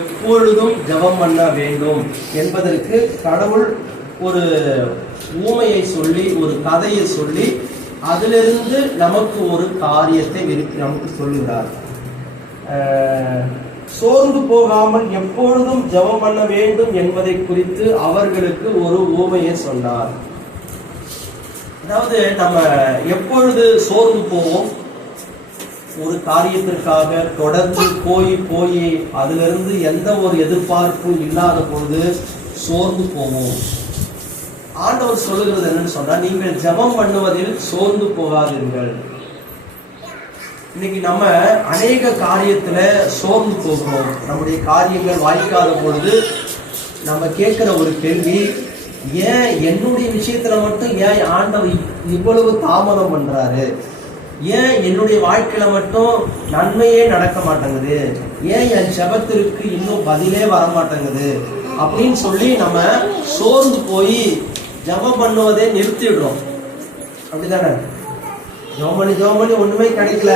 எப்பொழுதும் ஜெபம் பண்ண வேண்டும் என்பதற்கு கடவுள் ஒரு ஊமையை சொல்லி, ஒரு கதையை சொல்லி, அதிலிருந்து நமக்கு ஒரு காரியத்தை நமக்கு சொல்லுகிறார். சோர்ந்து போகாமல் எப்பொழுதும் ஜெபம் பண்ண வேண்டும் என்பதை குறித்து அவர்களுக்கு ஒரு ஊமையை சொன்னார். அதாவது நம்ம எப்பொழுது சோர்ந்து போவோம்? ஒரு காரியத்திற்காக தொடர்ந்து போய் அதிலிருந்து எந்த ஒரு எதிர்பார்ப்பும் இல்லாத பொழுது சோர்ந்து போவோம். ஆண்டவர் சொல்லுகிறது என்னன்னு சொன்னா, நீங்கள் ஜெபம் பண்ணுவதில் சோர்ந்து போகாதீர்கள். இன்னைக்கு நம்ம அநேக காரியத்துல சோர்ந்து போகிறோம். நம்முடைய காரியங்கள் வாய்க்காத பொழுது நம்ம கேட்கிற ஒரு கேள்வி, ஏன் என்னுடைய விஷயத்துல மட்டும் ஏன் ஆண்டவர் இவ்வளவு தாமதம் பண்றாரு? ஏன் என்னுடைய வாழ்க்கையில மட்டும் நன்மையே நடக்க மாட்டேங்குது? ஏன் என் ஜெபத்திற்கு இன்னும் பதிலே வர மாட்டேங்குது? அப்படின்னு சொல்லி நம்ம சோர்ந்து போய் ஜெபம் பண்ணுவதே நிறுத்திடுறோம். அப்படிதானே? ஜெபம் பண்ணி ஒண்ணுமே கிடைக்கல,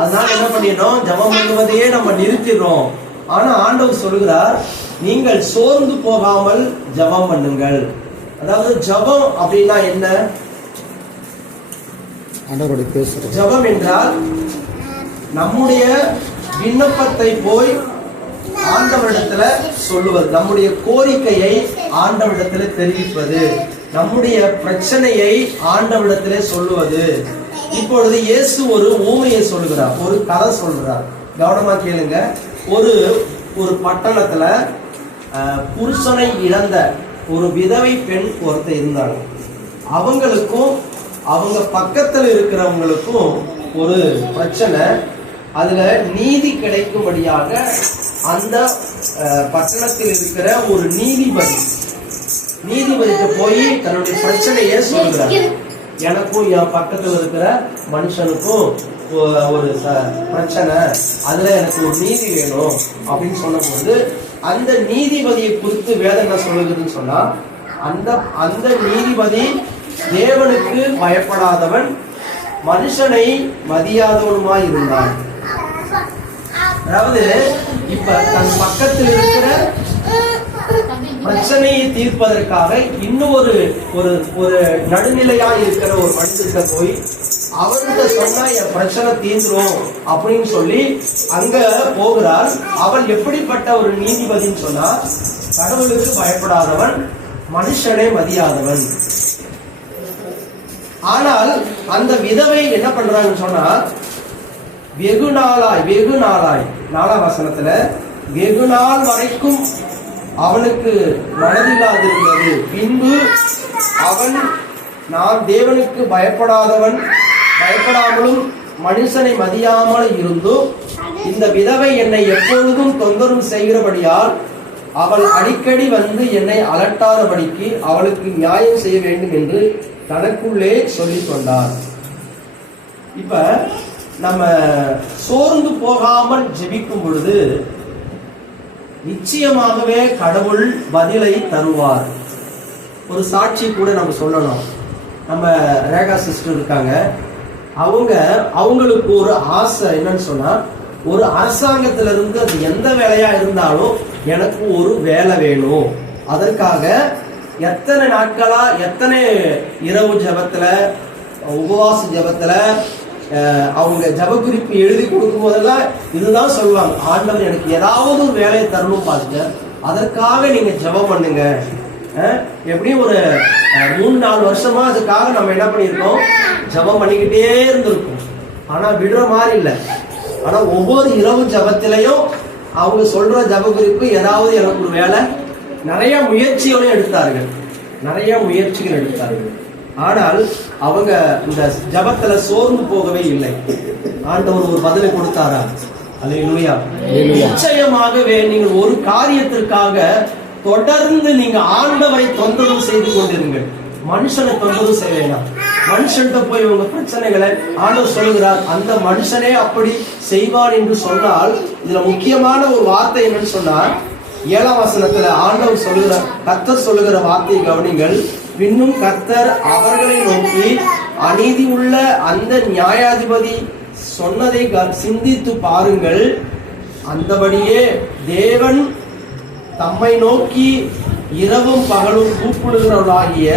அதனால என்ன பண்ணிடுறோம்? ஜெபம் பண்ணுவதையே நம்ம நிறுத்திடுறோம். ஆனா ஆண்டவர் சொல்கிறார், நீங்கள் சோர்ந்து போகாமல் ஜெபம் பண்ணுங்கள். அதாவது ஜெபம் அப்படின்னா என்ன? ஜெபம் என்றால் நம்முடைய விண்ணப்பத்தை போய் ஆண்டவரிடத்துல சொல்லுவது, நம்முடைய கோரிக்கையை ஆண்டவரிடத்துல தெரிவிப்பது, நம்முடைய பிரச்சனையை ஆண்டவரிடத்திலே சொல்லுவது. இப்பொழுது இயேசு ஒரு ஊமையை சொல்லுகிறார், ஒரு கதை சொல்றார். கவனமா கேளுங்க. ஒரு பட்டணத்துல புருஷனை இழந்த ஒரு விதவை பெண் ஒருத்தர் இருந்தாங்க. அவங்களுக்கும் அவங்க பக்கத்தில் இருக்கிறவங்களுக்கும் ஒரு பிரச்சனை. அதுல நீதி கிடைக்கும்படியாக அந்த பட்டணத்தில் இருக்கிற ஒரு நீதிபதிக்கு போய் தன்னுடைய பிரச்சனையை சொல்கிறார். எனக்கும் என் பக்கத்தில் இருக்கிற மனுஷனுக்கும் ஒரு பிரச்சனை, அதுல எனக்கு ஒரு நீதி வேணும் அப்படின்னு சொன்னபோது, அந்த நீதிபதியை குறித்து வேதம் என்ன சொல்லுதுன்னு சொன்னா, அந்த நீதிபதி தேவனுக்கு பயப்படாதவன், மனுஷனை மதியாதவனுமாய் இருந்தான். அதாவது இப்ப தன் பக்கத்தில் இருக்கிற பிரச்சனையை தீர்ப்பதற்காக இன்னும் ஒரு நடுநிலையாய் இருக்கிற ஒரு மனிதர்கிட்ட போய் அவர்கிட்ட சொன்னா என் பிரச்சனை தீர்ந்துரும் அப்படின்னு சொல்லி அங்க போகிறார். அவன் எப்படிப்பட்ட ஒரு நீதிபதின்னு சொன்னா, கடவுளுக்கு பயப்படாதவன், மனுஷனை மதியாதவன். ஆனால் அந்த விதவை என்ன பண்றாங்கன்னு சொன்னா, வெகு நாளாய் 4ஆம் வசனத்துல, வெகு நாள் வரைக்கும் அவனுக்கு மனதில்லாதிருந்தது. பின்பு அவன், நான் தேவனுக்கு பயப்படாமலும் மனுஷனை மதியாமல் இருந்தும் இந்த விதவை என்னை எப்பொழுதும் தொந்தரவு செய்கிறபடியால் அவள் அடிக்கடி வந்து என்னை அலட்டாதபடிக்கு அவளுக்கு நியாயம் செய்ய வேண்டும் என்று தனக்குள்ளே சொல்லிக் கொண்டார். இப்ப நம்ம சோர்ந்து போகாமல் ஜெபிக்கும் பொழுது நிச்சயமாகவே கடவுள் பதிலை தருவார். ஒரு சாட்சி கூட நம்ம சொல்லணும். நம்ம ரேகா சிஸ்டர் இருக்காங்க. அவங்களுக்கு ஒரு ஆசை என்னன்னு சொன்னா, ஒரு அரசாங்கத்திலிருந்து அது எந்த வேலையா இருந்தாலும் எனக்கு ஒரு வேலை வேணும். அதற்காக எத்தனை நாட்களா, எத்தனை இரவு ஜபத்துல, உபவாச ஜபத்துல அவங்க ஜப குறிப்பு எழுதி கொடுக்கும் போதெல்லாம் இதுதான் சொல்லுவாங்க, ஆண்டவர் எனக்கு ஏதாவது ஒரு வேலையை தரணும் பாருங்க, அதற்காக நீங்க ஜபம் பண்ணுங்க. எப்படியும் ஒரு 3-4 வருஷமா அதுக்காக நம்ம என்ன பண்ணிருக்கோம்? ஜபம் பண்ணிக்கிட்டே இருந்திருக்கோம். ஆனா விடுற மாதிரி இல்லை. ஆனா ஒவ்வொரு இரவு ஜபத்திலையும் அவங்க சொல்ற ஜப குறிப்பு ஏதாவது எனக்கு ஒரு வேலை, நிறைய முயற்சிகள் எடுத்தார்கள். ஆனால் அவங்க இந்த ஜபத்துல சோர்ந்து போகவே இல்லை. ஆண்டவர் ஒரு பதிலை கொடுத்தாரா? அல்லேலூயா. நிச்சயமாகவே நீங்கள் ஒரு காரியத்திற்காக தொடர்ந்து நீங்க ஆண்டவரை தொந்தரவு செய்து கொண்டிருங்கள். மனுஷனை தொந்தரவு செய்ய வேண்டாம். மனுஷன்கிட்ட போய் உங்க பிரச்சனைகளை ஆண்டவர் சொல்லுகிறார், அந்த மனுஷனே அப்படி செய்வான் என்று சொன்னால், இதுல முக்கியமான ஒரு வார்த்தை என்னன்னு சொன்னால், 7ஆம் வசனத்துல ஆண்டவர் கர்த்தர் சொல்லுகிற வார்த்தையை கவனிங்கள். பின்னும் கர்த்தர் அவர்களை நோக்கி, அநீதி உள்ள அந்த நியாயாதிபதி சொன்னதை சிந்தித்து பாருங்கள், அந்தபடியே தேவன் தம்மை நோக்கி இரவும் பகலும் கூப்பிடுகிறவர்களாகிய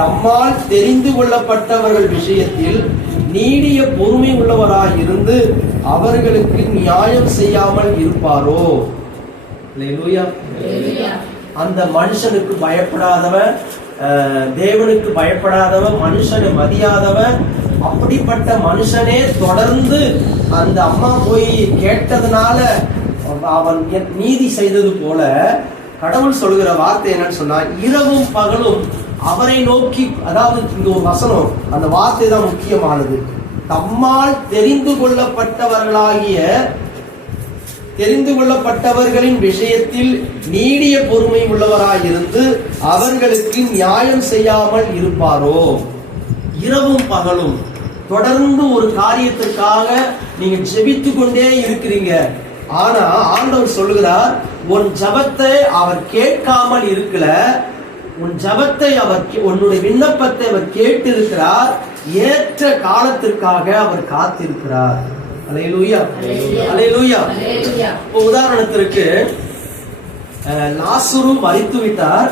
தம்மால் தெரிந்து கொள்ளப்பட்டவர்கள் விஷயத்தில் நீடிய பொறுமை உள்ளவராயிருந்து அவர்களுக்கு நியாயம் செய்யாமல் இருப்பாரோ? அல்லேலூயா. அந்த மனுஷனுக்கு பயப்படாதவன், தேவனுக்கு பயப்படாதவன், மனுஷனை மதியாதவன், அப்படிப்பட்ட மனுஷனே தொடர்ந்து அந்த அம்மா போய் கேட்டதுனால அவன் நீதி செய்தது போல கடவுள் சொல்கிற வார்த்தை என்னன்னு சொன்னா, இரவும் பகலும் அவரை நோக்கி, அதாவது இங்க ஒரு வசனம், அந்த வார்த்தை தான் முக்கியமானது. தம்மால் தெரிந்து கொள்ளப்பட்டவர்களின் விஷயத்தில் நீடிய பொறுமை உள்ளவராயிருந்து அவர்களுக்கு நியாயம் செய்யாமல் இருப்பாரோ? இரவும் பகலும் தொடர்ந்து ஒரு காரியத்திற்காக நீங்க ஜெபித்து கொண்டே இருக்கிறீங்க. ஆனா ஆண்டவர் சொல்லுகிறார், உன் ஜபத்தை அவர் கேட்காமல் இருக்கல, உன் ஜபத்தை உன்னுடைய விண்ணப்பத்தை அவர் கேட்டு இருக்கிறார், ஏற்ற காலத்திற்காக அவர் காத்திருக்கிறார். அல்லேலூயா, அல்லேலூயா. உதாரணத்திற்கு லாசரு மரித்து விட்டார்.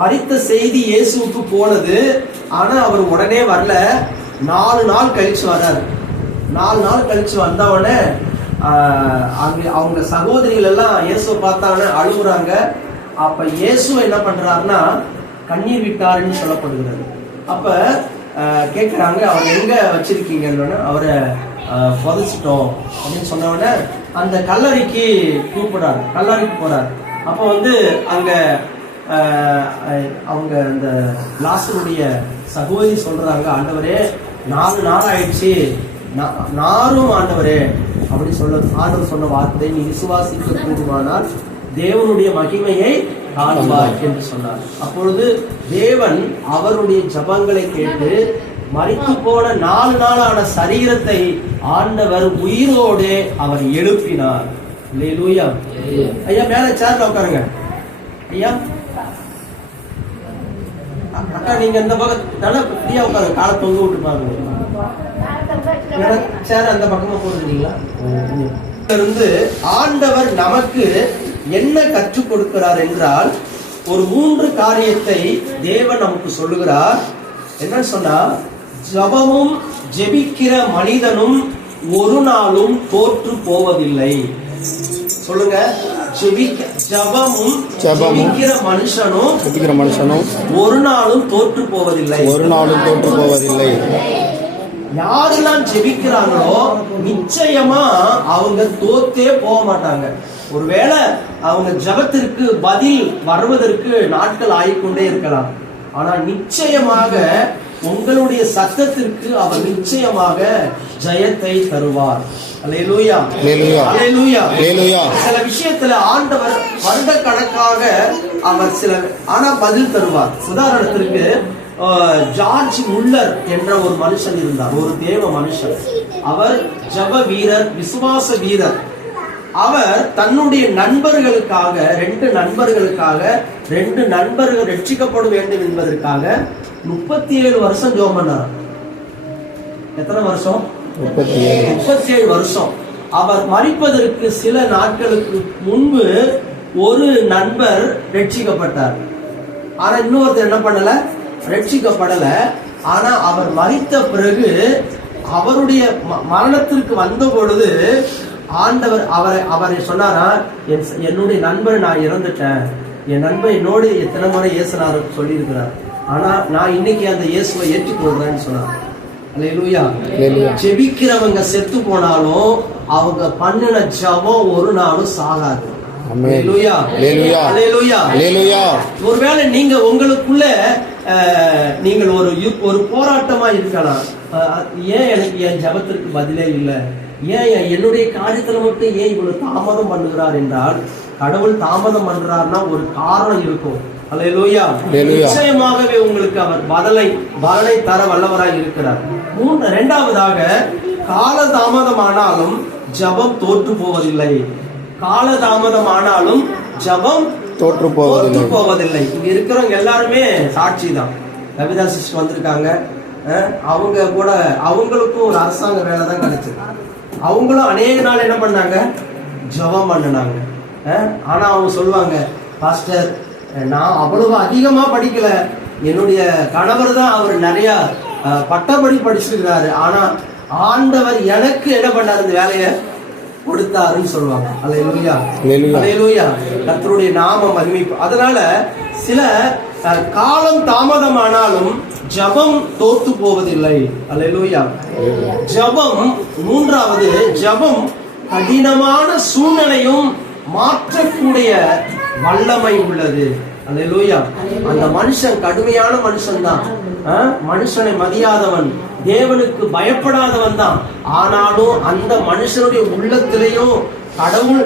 மரித்த செய்தி இயேசுவுக்கு போனது. ஆனா அவர் உடனே வரல, 4 நாள் கழிச்சு வர்றார். 4 நாள் கழிச்சு வந்தவனே அங்க அவங்க சகோதரிகள் எல்லாம் இயேசுவை பார்த்தாங்கன்னு அழுகுறாங்க. அப்ப இயேசு என்ன பண்றாருன்னா கண்ணீர் விட்டாருன்னு சொல்லப்படுகிறது. அப்ப கேட்கிறாங்க, அவர் எங்க வச்சிருக்கீங்கன்னு. அவரை புதைச்சிட்டோம் அப்படின்னு சொன்னவொடனே அந்த கல்லறைக்கு கூப்பிடுறாரு, கல்லறைக்கு போறாரு. அப்போ அங்க அவங்க அந்த லாசருடைய சகோதரி சொல்றாங்க, ஆண்டவரே 4 நாள் ஆயிடுச்சு, நாரும் ஆண்டவரே அப்படி சொல்ல. ஆண்டவர் சொன்ன வார்த்தை, நீ விசுவாசிக்க கூடுமானால் தேவனுடைய மகிமையை காண்பாய் என்று சொன்னார். அப்பொழுது தேவன் அவருடைய ஜபங்களை கேட்டு மரித்து போன 4 நாளான சரீரத்தை ஆண்டவர் உயிரோடு அவர் எழுப்பினார். அல்லேலூயா. ஐயா மேல சேர்ல உட்காருங்க. ஐயா அக்கா நீங்க இந்த பக்கம் நல்லா ஃப்ரீயா உட்காருங்க, காலை தொங்க விட்டு பாருங்க. சேர் அந்த பக்கமா போடுறீங்களா? இருந்து ஆண்டவர் நமக்கு என்ன கற்றுக் கொடுக்கிறார் என்றால், ஒரு 3 காரியத்தை தேவன் நமக்கு சொல்லுகிறார். என்ன சொன்னா, ஜபமும் ஜெபிக்கிற மனிதனும் ஒரு நாளும் தோற்று போவதில்லை. சொல்லுங்க, ஜபமும் ஜெபிக்கிற மனுஷனும் ஒரு நாளும் தோற்று போவதில்லை. யாரெல்லாம் ஜெபிக்கிறாங்களோ நிச்சயமா அவங்க தோத்தே போக மாட்டாங்க. ஒருவேளை அவங்க ஜபத்திற்கு பதில் வருவதற்கு நாட்கள் ஆகிக்கொண்டே இருக்கலாம், ஆனா நிச்சயமாக உங்களுடைய சத்தத்திற்கு அவர் நிச்சயமாக ஜெயத்தை தருவார். அல்லேலூயா, அல்லேலூயா. சில விஷயத்துல ஆண்டவர் வருட கணக்காக அவர் ஆனா பதில் தருவார். உதாரணத்திற்கு ஜார்ஜ் முல்லர் என்ற ஒரு மனுஷன் இருந்தார், ஒரு தேவ மனுஷன். அவர் ஜப வீரர், விசுவாச வீரர். அவர் தன்னுடைய நண்பர்களுக்காக 2 நண்பர்கள் ரட்சிக்கப்பட வேண்டும் என்பதற்காக 37 வருஷம் ஜெபம் பண்ணார். எத்தனை வருஷம்? 37 வருஷம். அவர் மரிப்பதற்கு சில நாட்களுக்கு முன்பு ஒரு நண்பர் ரட்சிக்கப்பட்டார். ஆனா இன்னொருத்தர் என்ன பண்ணல, ரட்சிக்கப்படல. ஆனா அவர் மரித்த பிறகு அவருடைய மரணத்திற்கு வந்த பொழுது ஆண்டவர் அவரை சொன்னாரா, என்னுடைய நண்பர் நான் இறந்துட்டேன், என் நண்பர் என்னோடு எத்தனை முறை இயேசுனார் சொல்லி இருக்கிறார், ஆனா நான் இன்னைக்கு அந்த இயேசுவை ஏற்றுக்கொள்றேன்னு சொன்னார். அல்லேலூயா. ஜெபிக்கிறவங்க செத்து போனாலும் அவங்க பண்ணின ஜபம் ஒரு நாளும் சாகாது. ஒருவேளை நீங்க உங்களுக்குள்ள நீங்கள் ஒரு போராட்டமா இருக்கலாம். ஏன் எனக்கு என் ஜபத்திற்கு பதிலே இல்லை, ஏன் என்னுடைய காரியத்துல மட்டும் ஏன் இவ்வளவு தாமதம் பண்ணுகிறார் என்றால், கடவுள் தாமதம் பண்றாருன்னா ஒரு காரணம் இருக்கும். அல்லேலூயா. நிச்சயமாகவே உங்களுக்கு அவர் பலனை தர வல்லவராய் இருக்கிறார். இரண்டாவதாக, கால தாமதமானாலும் ஜபம் தோற்று போவதில்லை. காலதாமதமானாலும் ஜபம் தோற்று போவதில்லை. இங்க இருக்கிறவங்க எல்லாருமே சாட்சி தான். கவிதா சிஸ்டர் வந்திருக்காங்க, அவங்க கூட அவங்களுக்கும் ஒரு அரசாங்க வேலை தான் கிடைச்சது. அவங்களும் அநேக நாள் என்ன பண்ணாங்க, ஜெபம் பண்ணினாங்க. ஆனா அவங்க சொல்லுவாங்க, பாஸ்டர் நான் அவ்வளவு அதிகமா படிக்கல, என்னுடைய கணவர் தான் அவர் நிறைய பட்டப்படி படிச்சிருக்கிறாரு, ஆனா ஆண்டவர் எனக்கு என்ன பண்ணாரு, இந்த வேலையை கொடுத்தாருன்னு சொல்லுவாங்க. அல்லேலூயா, அல்லேலூயா, கர்த்தருடைய நாம மகிமை. அதனால சில காலம் தாமதமானாலும் ஜெபம் தோத்து போவதில்லை. அல்லேலூயா. ஜெபம், மூன்றாவது, ஜெபம் கடினமான சூழ்நிலையும் மாற்றக்கூடிய வல்லமை உள்ளது. அல்லேலூயா. அந்த மனுஷன் கடுமையான மனுஷன் தான், மனுஷனை மதியாதவன், தேவனுக்கு பயப்படாதவன் தான். ஆனாலும் அந்த மனுஷனுடைய உள்ளத்திலேயும் கடவுள்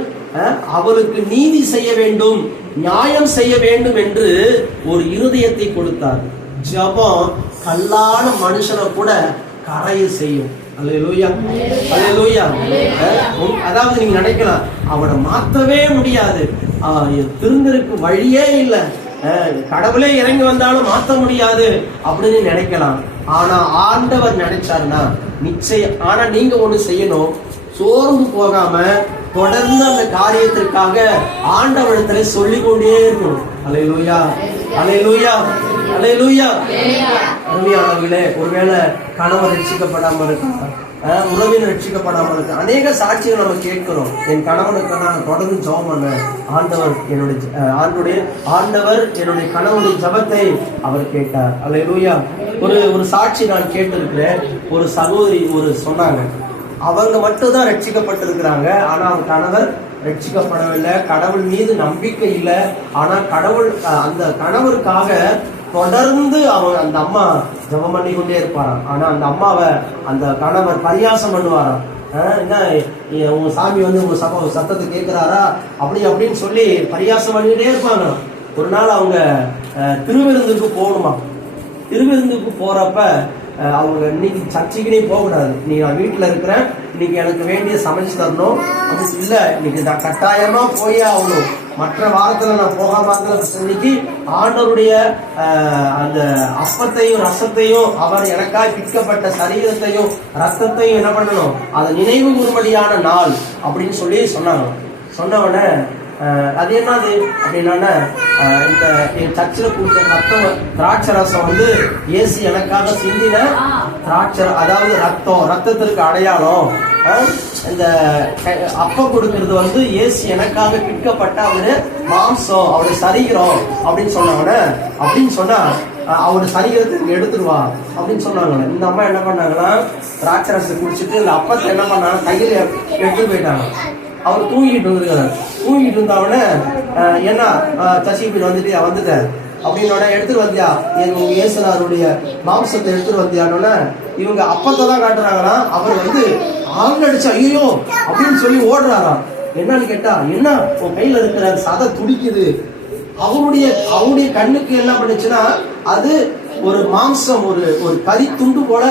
அவருக்கு நீதி செய்ய வேண்டும், நியாயம் செய்ய வேண்டும் என்று ஒரு இருதயத்தை கொடுத்தார். ஜெபம் கல்லான மனுஷனை கூட கரைய செய்யும். அல்லேலூயா, அல்லேலூயா. அதாவது நீங்க நினைக்கலாம், அவனை மாற்றவே முடியாது, திருந்திருக்கு வழியே இல்லை, கடவுளே இறங்கி வந்தாலும் மாற்ற முடியாது அப்படின்னு நினைக்கலாம். ஆனா ஆண்டவர் நினைச்சாருன்னா நிச்சயம். ஆனா நீங்க ஒண்ணு செய்யணும், சோர்ந்து போகாம தொடர்ந்து அந்த காரியத்திற்காக ஆண்டவரிடத்துல சொல்லிக் கொண்டே இருக்கணும். அல்லேலூயா, அல்லேலூயா, அல்லேலூயா. அருமையானவர்களே, ஒருவேளை கணவர் ரட்சிக்கப்படாம இருக்காங்க, உறவினர் ரட்சிக்கப்படாம இருக்கு, அநேக சாட்சிகள் நம்ம கேட்கிறோம். என் கணவனுக்கு நான் தொடர்ந்து ஜெபம் பண்ணேன், ஆண்டவர் என்னுடைய கணவனுடைய ஜெபத்தை அவர் கேட்டார். அல்லேலூயா. ஒரு சாட்சி நான் கேட்டிருக்கிறேன். ஒரு சகோதரி சொன்னாங்க, அவங்க மட்டும் தான் ரட்சிக்கப்பட்டிருக்கிறாங்க, ஆனா அவங்க கணவர் ரட்சிக்கப்படவில்லை, கடவுள் மீது நம்பிக்கை இல்லை. ஆனா கடவுள் அந்த கணவருக்காக தொடர்ந்து அந்த அம்மா ஜெபம் பண்ணி கொண்டே இருப்பாராம். ஆனா அந்த அம்மாவை அந்த கணவர் பரியாசம் பண்ணுவாராம். என்ன உங்க சாமி உங்க சத்தத்தை கேட்கிறாரா அப்படின்னு சொல்லி பரியாசம் பண்ணிக்கிட்டே இருப்பாங்க. ஒரு நாள் அவங்க திருவிருந்துக்கு போகணுமா. திருவிருந்துக்கு போறப்ப அவங்க, இன்னைக்கு சர்ச்சைக்கு நீ போகக்கூடாது, நீ நான் வீட்டுல இருக்கிறேன், இன்னைக்கு எனக்கு வேண்டிய சமைச்சு தரணும் அப்படி இல்ல, இன்னைக்கு நான் கட்டாயமா போயே ஆகணும், மற்ற வாரத்துல நான் போகாம இன்னைக்கு ஆண்டவருடைய அந்த அப்பத்தையும் ரசத்தையும் அவர் எனக்காய் பிற்கப்பட்ட சரீரத்தையும் ரத்தத்தையும் என்ன பண்ணணும், அதை நினைவு கூறும்படியான நாள் அப்படின்னு சொல்லி சொன்னாங்க. சொன்னவன அது என்னது அப்படின்னா, இந்த என் சர்ச்சில் கொடுத்த ரத்தம் திராட்சை ரசம் இயேசு எனக்காக சிந்தின திராட்சை, அதாவது ரத்தத்திற்கு அடையாளம். இந்த அப்பம் கொடுக்கறது இயேசு எனக்காக பிற்கப்பட்ட அவரு மாம்சம், அவரு சரீரம் அப்படின்னு சொன்னா அவரு சரீரத்துக்கு எடுத்துருவா அப்படின்னு சொன்னாங்க. இந்த அம்மா என்ன பண்ணாங்கன்னா, திராட்சை ரசம் குடிச்சிட்டு இந்த அப்பத்தை என்ன பண்ணாங்க, கையில எடுத்து போயிட்டாங்க. அவர் தூங்கிட்டு இருந்தவன என்ன சசிபீர் வந்துட்டேன் அப்படின்னோட எடுத்துட்டு வந்தியா, எங்க இயேசுனாருடைய மாம்சத்தை எடுத்துட்டு வந்தியானோட இவங்க அப்பத்தை தான் காட்டுறாங்கன்னா, அவர் ஆங்கடிச்சு ஐயோ அப்படின்னு சொல்லி ஓடுறாராம். என்னன்னு கேட்டா, என்ன உன் கையில இருக்கிற சதை துடிக்குது. அவருடைய கண்ணுக்கு என்ன பண்ணுச்சுன்னா, அது ஒரு மாம்சம், ஒரு கறி துண்டு போல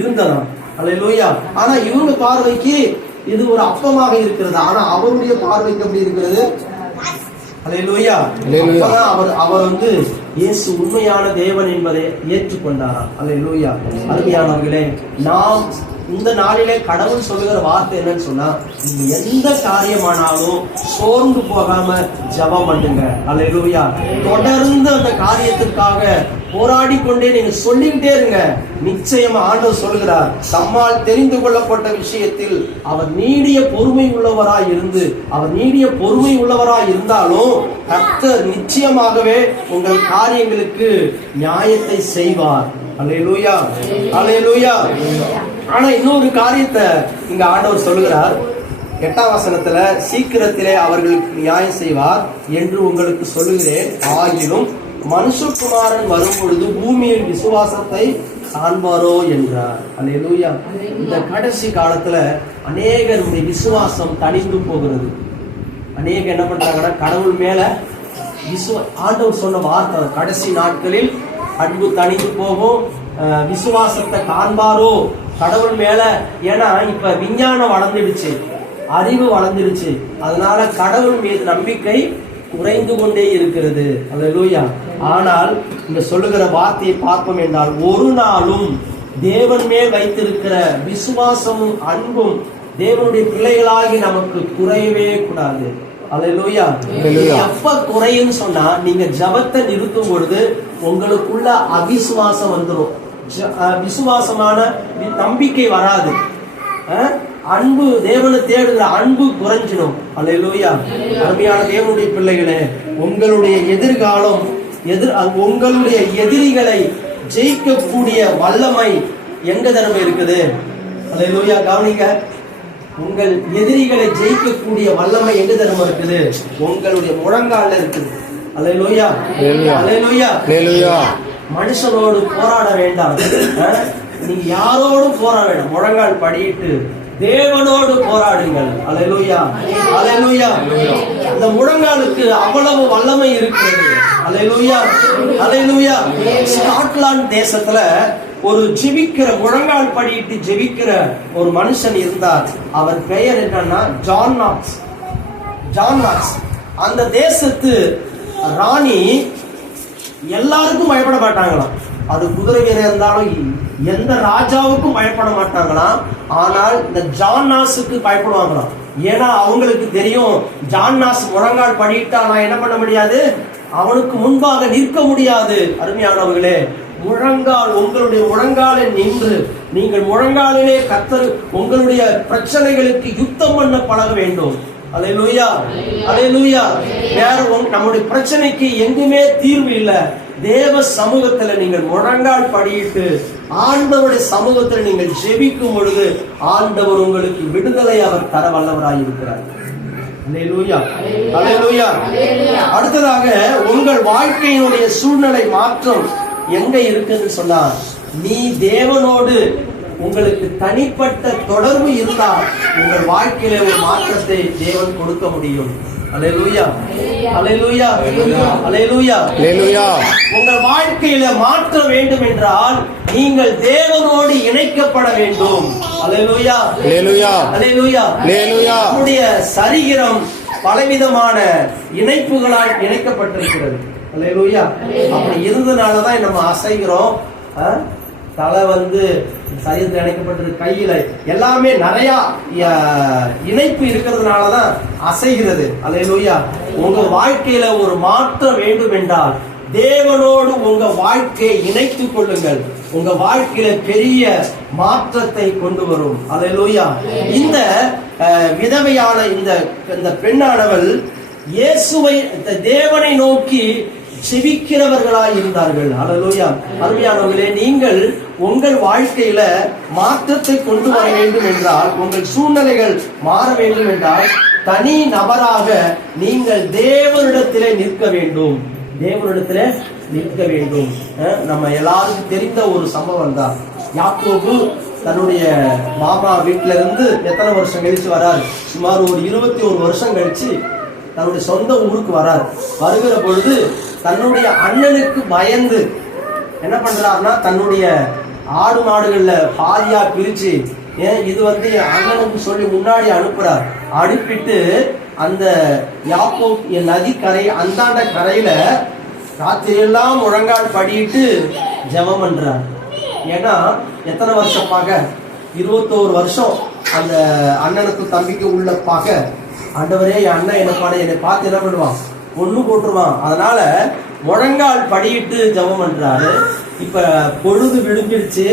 இருந்ததாம். அல்லேலூயா. ஆனா இவங்க பார்வைக்கு இது ஒரு அப்பமாக இருக்கிறது, ஆனா அவருடைய பார்வைக்கு எப்படி இருக்கிறது. அல்லேலூயா. அவர் இயேசு உண்மையான தேவன் என்பதை ஏற்றுக்கொண்டாராம். அல்லேலூயா. அருமையானவர்களே, நாம் இந்த நாளிலே கடவுள் சொல்லுகிற வார்த்தை என்னன்னு சொன்னா, நீங்க எந்த காரியமானாலும் சோர்ந்து போகாம ஜெபம் பண்ணுங்க. அல்லேலூயா. தொடர்ந்து அந்த காரியத்திற்காக போராடி கொண்டே நீங்க சொல்லிக்கிட்டே இருங்க. நிச்சயமா ஆண்டவர் சொல்லுகிறார், நம்மால் தெரிந்து கொள்ளப்பட்ட விஷயத்தில் அவர் நீடிய பொறுமை உள்ளவராய் இருந்தாலும் கர்த்தர் நிச்சயமாகவே உங்கள் காரியங்களுக்கு நியாயத்தை செய்வார். அல்லேலூயா, அல்லேலூயா. ஆனா இன்னொரு காரியத்தை இங்க ஆண்டவர் சொல்லுகிறார். 8ஆம் வசனத்துல, சீக்கிரத்திலே அவர்களுக்கு நியாயம் செய்வார் என்று உங்களுக்கு சொல்லுகிறேன், ஆகிலும் மனுஷகுமாரன் வரும் பொழுது பூமியின் விசுவாசத்தை காண்பாரோ என்றார். அல்லேலூயா. இந்த கடைசி காலத்துல அநேகருடைய விசுவாசம் தணிந்து போகிறது. அநேக என்ன பண்றாங்கன்னா, கடவுள் மேல ஆண்டவர் சொன்ன வார்த்தை, கடைசி நாட்களில் அன்பு தணிந்து போகும், விசுவாசத்தை காண்பாரோ கடவுள் மேல. ஏன்னா இப்ப விஞ்ஞானம் வளர்ந்துடுச்சு, அறிவு வளர்ந்துடுச்சு, அதனால கடவுள் மீது நம்பிக்கை குறைந்து கொண்டே இருக்கிறது. அல்லேலூயா. ஆனால் இந்த சொல்லுகிற வார்த்தையை பார்ப்போம் என்றால், ஒரு நாளும் தேவன் மேல் வைத்திருக்கிற விசுவாசமும் அன்பும் தேவனுடைய பிள்ளைகளாகி நமக்கு குறையவே கூடாது. அல்லேலூயா. எப்ப குறையும் சொன்னா, நீங்க ஜபத்தை நிறுத்தும் பொழுது உங்களுக்குள்ள அவிசுவாசம் வந்துடும். விசுவாசமான நம்பிக்கை வராது. அன்பு, தேவனை தேடுகிற அன்பு குறைஞ்சிடும். அல்லேலூயா. அருமையான தேவனுடைய பிள்ளைகளே, உங்களுடைய எதிர்காலம், உங்களுடைய எதிரிகளை ஜெயிக்கக்கூடிய வல்லமை எங்க தரமே இருக்குது? அல்லேலூயா. கவனிங்க, உங்கள் எதிரிகளை ஜெயிக்கக்கூடிய வல்லமை எங்க தரமா இருக்குது? உங்களுடைய முழங்கால இருக்குது. அல்லேலூயா. அல்லேலூயா. மனுஷனோடு போராட வேண்டாம். நீங்க யாரோடும் போராட வேண்டாம். முழங்கால் படியிட்டு தேவனோடு போராடுங்கள். அல்லேலூயா. அல்லேலூயா. இந்த முழங்காலுக்கு அவ்வளவு வல்லமை இருக்கிறது. அல்லேலூயா. அல்லேலூயா. ஸ்காட்லாந்து தேசத்துல ஒரு ஜெபிக்கிற, முழங்கால் படியிட்டு ஜெபிக்கிற ஒரு மனுஷன் இருந்தார். அவர் பெயர் என்னன்னா ஜான் நாக்ஸ். John knocks. அந்த தேசத்து ராணி எல்லாருக்கும் பயப்பட மாட்டாங்களாம். அது குதிரை வீரர் இருந்தாலும் எந்த ராஜாவுக்கும் பயப்பட மாட்டாங்களாம். ஆனால் இந்த ஜான் நாஸுக்கு பயப்படுவாங்களாம். ஏன்னா அவங்களுக்கு தெரியும், ஜான் நாஸ் முழங்கால் படியிட்டா நான் என்ன பண்ண முடியாது, அவனுக்கு முன்பாக நிற்க முடியாது. அருமையானவர்களே, முழங்கால், உங்களுடைய முழங்காலில் நின்று நீங்கள் முழங்காலிலே கர்த்தர் உங்களுடைய பிரச்சனைகளுக்கு யுத்தம் பண்ண பழக வேண்டும். அல்லேலூயா. அல்லேலூயா. வேற நம்முடைய பிரச்சனைக்கு எங்குமே தீர்வு இல்லை. தேவ சமூகத்துல நீங்கள் முழங்கால் படியிட்டு ஆண்டவருடைய சமூகத்தில் நீங்கள் ஜெபிக்கும் பொழுது ஆண்டவர் உங்களுக்கு விடுதலை அவர் தர வல்லவராய் இருக்கிறார். அல்லேலூயா. அல்லேலூயா. அடுத்ததாக, உங்கள் வாழ்க்கையினுடைய சூழ்நிலை மாற்றம் எங்க இருக்குன்னு சொன்னா, நீ தேவனோடு உங்களுக்கு தனிப்பட்ட தொடர்பு இருந்தால் உங்கள் வாழ்க்கையில ஒரு மாற்றத்தை தேவன் கொடுக்க முடியும். அல்லேலூயா. அல்லேலூயா. அல்லேலூயா. அல்லேலூயா. உங்கள் வாழ்க்கையில மாற்ற வேண்டும் என்றால் நீங்கள் தேவனோடு இணைக்கப்பட வேண்டும். அல்லேலூயா. அல்லேலூயா. அல்லேலூயா. அல்லேலூயா. நம்முடைய சரீரம் பலவிதமான இணைப்புகளால் இணைக்கப்பட்டிருக்கிறது. அல்லேலூயா. அப்படி இருந்தனாலதான் நம்ம அசைகிறோம். தலை சரீரத்தில் இணைக்கப்பட்டிருக்கு, கையில எல்லாமே நிறைய இணைப்பு இருக்கிறதுனாலதான் அசைகிறது. அல்லேலூயா. உங்க வாழ்க்கையில ஒரு மாற்றம் வேண்டும் என்றால் தேவனோடு உங்க வாழ்க்கையை இணைத்துக் கொள்ளுங்கள். உங்க வாழ்க்கையில பெரிய மாற்றத்தை கொண்டு வரும். அல்லேலூயா. இந்த விதவையான இந்த பெண்ணானவள் இயேசுவை, தேவனை நோக்கி செபிக்கிறவர்களாய் இருந்தார்கள். அல்லேலூயா. அருமையானவர்களே, நீங்கள் உங்கள் வாழ்க்கையில மாற்றத்தை கொண்டு வர வேண்டும் என்றால், உங்கள் சூழ்நிலைகள் மாற வேண்டும் என்றால், தனி நபராக நீங்கள் தேவனிடத்திலே நிற்க வேண்டும். தேவனிடத்திலே நிற்க வேண்டும். நம்ம எல்லாருக்கும் தெரிந்த ஒரு சம்பவம் தான். யாக்கோபு தன்னுடைய மாமா வீட்டில இருந்து எத்தனை வருஷம் கழிச்சு வராரு? சுமார் ஒரு 21 வருஷம் கழிச்சு தன்னுடைய சொந்த ஊருக்கு வரார். வருகிற பொழுது தன்னுடைய அண்ணனுக்கு பயந்து என்ன பண்றாருன்னா, தன்னுடைய ஆடு மாடுகள்ல பாதியா பிரிச்சு, இது அண்ணனுக்கு சொல்லி முன்னாடி அனுப்புறார். அனுப்பிட்டு அந்த யாக்கோப் நதி கரை, அந்தாண்ட கரையில ராத்திரியெல்லாம் முழங்கால் படியிட்டு ஜெபம் பண்றார். ஏன்னா எத்தனை வருஷம் பாக? 21 வருஷம் அந்த அண்ணனுக்கு தம்பிக்கு உள்ள பாக. ஆண்டவரே, என் அண்ணன் என்னை பார்த்து என்ன பண்ணுவான், ஒண்ணு போட்டுருவான். அதனால முழங்கால் படியிட்டு ஜெபம் பண்றாரு. இப்ப பொழுது விடுஞ்சிடுச்சு.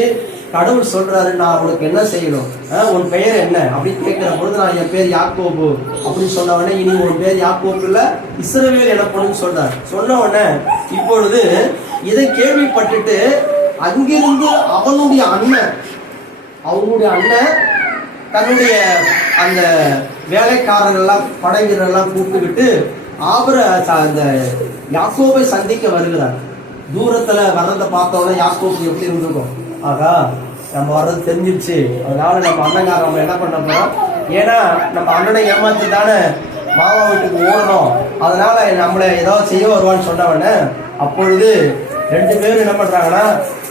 கடவுள் சொல்றாரு, நான் உனக்கு என்ன செய்யணும், உன் பெயர் என்ன அப்படின்னு கேட்கிற பொழுது, நான் என் பேர் யாக்கோபு அப்படின்னு சொன்ன உடனே, இனி உன் பேர் யாக்கோபு இல்ல இஸ்ரவேல் எனப்படும் சொல்றாரு. சொன்ன உடனே இப்பொழுது இதை கேள்விப்பட்டுட்டு அங்கிருந்து அவனுடைய அண்ணன் தன்னுடைய அந்த வேலைக்காரர்கள்லாம், படை வீரர்கள்லாம் கூப்பிட்டுக்கிட்டு அந்த யாக்கோபை சந்திக்க வருகிறார். தூரத்துல வர்றதை பார்த்தோன்னா யாக்கோபு எப்படி இருந்திருக்கும்? ஆகா, நம்ம வர்றது தெரிஞ்சிருச்சு, அதனால நம்ம அண்ணங்கார நம்ம என்ன பண்ண போறோம், ஏன்னா நம்ம அண்ணனை ஏமாத்தி தானே மாமா வீட்டுக்கு ஓடணும், அதனால நம்மளை ஏதாவது செய்ய வருவான்னு சொன்னவன. அப்பொழுது 2 பேரும் என்ன பண்றாங்கன்னா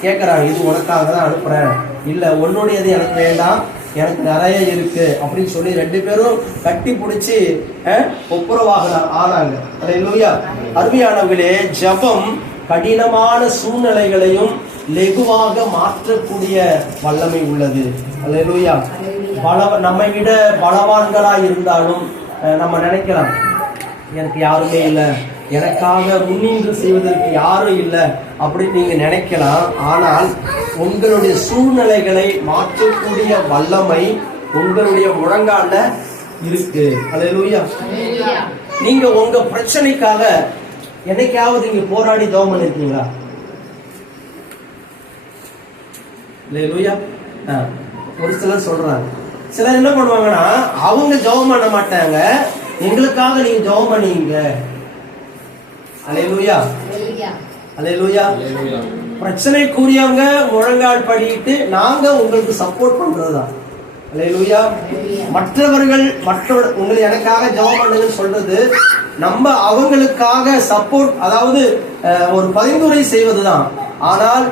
கேட்கறாங்க, இது உனக்காக தான் அனுப்புறேன், இல்ல உன்னுடையது எனக்கு வேண்டாம், எனக்கு நிறைய இருக்கு அப்படின்னு சொல்லி 2 பேரும் கட்டி பிடிச்சி ஒப்புரவாக ஆனாங்க. அல்லேலூயா. அருமையானவர்களே, ஜெபம் கடினமான சூழ்நிலைகளையும் லெகுவாக மாற்றக்கூடிய வல்லமை உள்ளது. அல்லேலூயா. நம்மை விட பலவான்களா இருந்தாலும் நம்ம நினைக்கலாம், எனக்கு யாருமே இல்லை, எனக்காக முன்னின்று செய்வதற்கு யாரும் இல்லை அப்படின்னு நீங்க நினைக்கலாம். ஆனால் உங்களுடைய சூழ்நிலைகளை மாற்றக்கூடிய வல்லமை உங்களுடைய முழங்கால இருக்கு. அல்லேலூயா. நீங்க உங்க பிரச்சனைக்காக என்னைக்காவது நீங்க போராடி ஜெபம் பண்ணிருக்கீங்களா? அல்லேலூயா. ஒரு சிலர் சொல்றாங்க, சிலர் என்ன பண்ணுவாங்கன்னா அவங்க ஜெபம் பண்ண மாட்டாங்க, எங்களுக்காக நீங்க ஜெபம் பண்ணீங்க. அல்லேலூயா. அல்லேலூயா. பிரச்சனைக்குரியவங்க முழங்கால் படிட்டு நாங்க உங்களுக்கு சப்போர்ட் பண்றதுதான். அல்லேலூயா. மற்றவர்கள் உங்களை எனக்காக ஜெபம் பண்ணுங்கன்னு சொல்றது நம்ம அவங்களுக்காக சப்போர்ட், அதாவது ஒரு பரிந்துரை செய்வதுதான். ஆனால்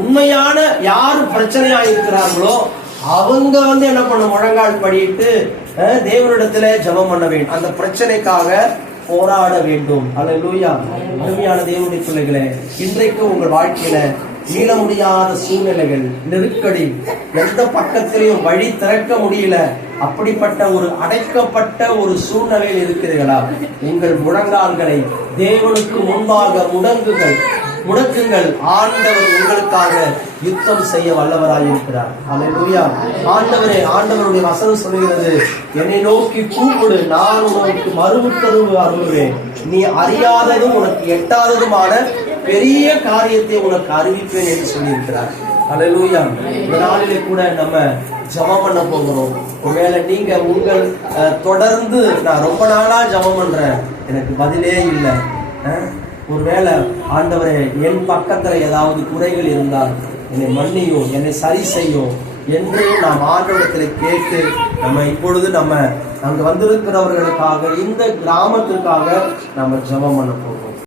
உண்மையான யாரு பிரச்சனையா இருக்கிறார்களோ அவங்க என்ன பண்ண, முழங்கால் படிட்டு தேவனிடத்துல ஜெபம் பண்ண வேண்டும், அந்த பிரச்சனைக்காக போராட வேண்டும். அல்லேலூயா. அருமையான தேவனுடைய பிள்ளைகளே, இன்றைக்கு உங்கள் வாழ்க்கையில மீள முடியாத சூழ்நிலைகள், நெருக்கடி, எந்த பக்கத்திலையும் வழி திறக்க முடியல, அப்படிப்பட்ட ஒரு அடைக்கப்பட்ட ஒரு சூழ்நிலையில் இருக்கிறீர்களா? உங்கள் முழங்கால்களை தேவனுக்கு முன்பாக முடக்குங்கள். ஆண்டவர் உங்களுக்காக யுத்தம் செய்ய வல்லவராய் இருக்கிறார். அல்லேலூயா. ஆண்டவருடைய வசனம் சொல்கிறது, என்னை நோக்கி கூப்பிடு, நான் உனக்கு மறுவுத்தரவு அருள்வேன், நீ அறியாததும் உனக்கு எட்டாததுமான பெரிய காரியத்தை உனக்கு அறிவிப்பேன் என்று சொல்லியிருக்கிறார். அல்லேலூயா. இந்த நாளிலே கூட நம்ம ஜெபம் பண்ண போகிறோம். ஒருவேளை நீங்க உங்கள் தொடர்ந்து நான் ரொம்ப நாளா ஜெபம் பண்றேன், எனக்கு பதிலே இல்லை, ஒருவேளை ஆண்டவரே என் பக்கத்துல ஏதாவது குறைகள் இருந்தால் என்னை மன்னியோ, என்னை சரி செய்யும் என்று நாம் ஆண்டவரிடத்தில் கேட்டு இப்பொழுது அங்க வந்திருக்கிறவர்களுக்காக, இந்த கிராமத்திற்காக நம்ம ஜெபம் பண்ண போகிறோம்.